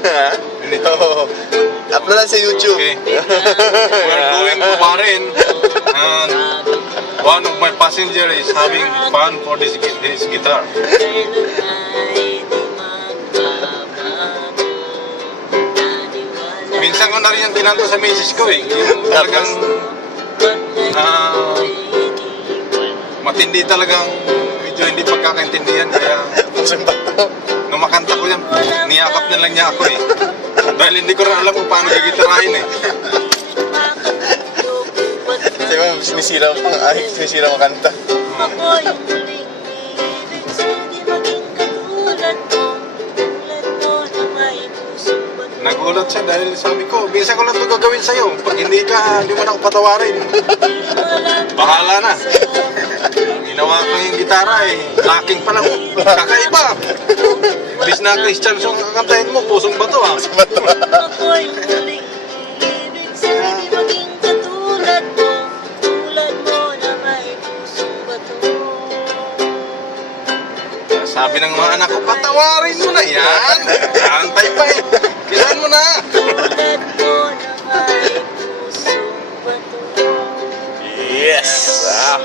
Ha? Oo. Upload lang sa YouTube. Okay. We're going to Bahrain and one of my passenger is having fun for his guitar. Minsan ko na rin yung kinanta sa misis ko eh. Yung talagang matindi talagang medyo hindi pagkakaintindihan. Kaya nung makanta ko yan, niyakap na lang niya ako eh. Dahil hindi ko rin alam kung paano gigitarahin eh. Di ba, sinisira mo kanta. Nagulat siya dahil sabi ko, minsan ko lang ito gagawin sa'yo. Pag hindi mo na ako patawarin. Bahala na. Ginawa ko yung gitara eh. Locking pa lang. Kakaiba. Imbis na Christian song kakantahin mo, pusong bato ah. Sabi ng mga anak ko, patawarin mo na yan. Antay pa eh. Kailan mo na. Yes! Ah.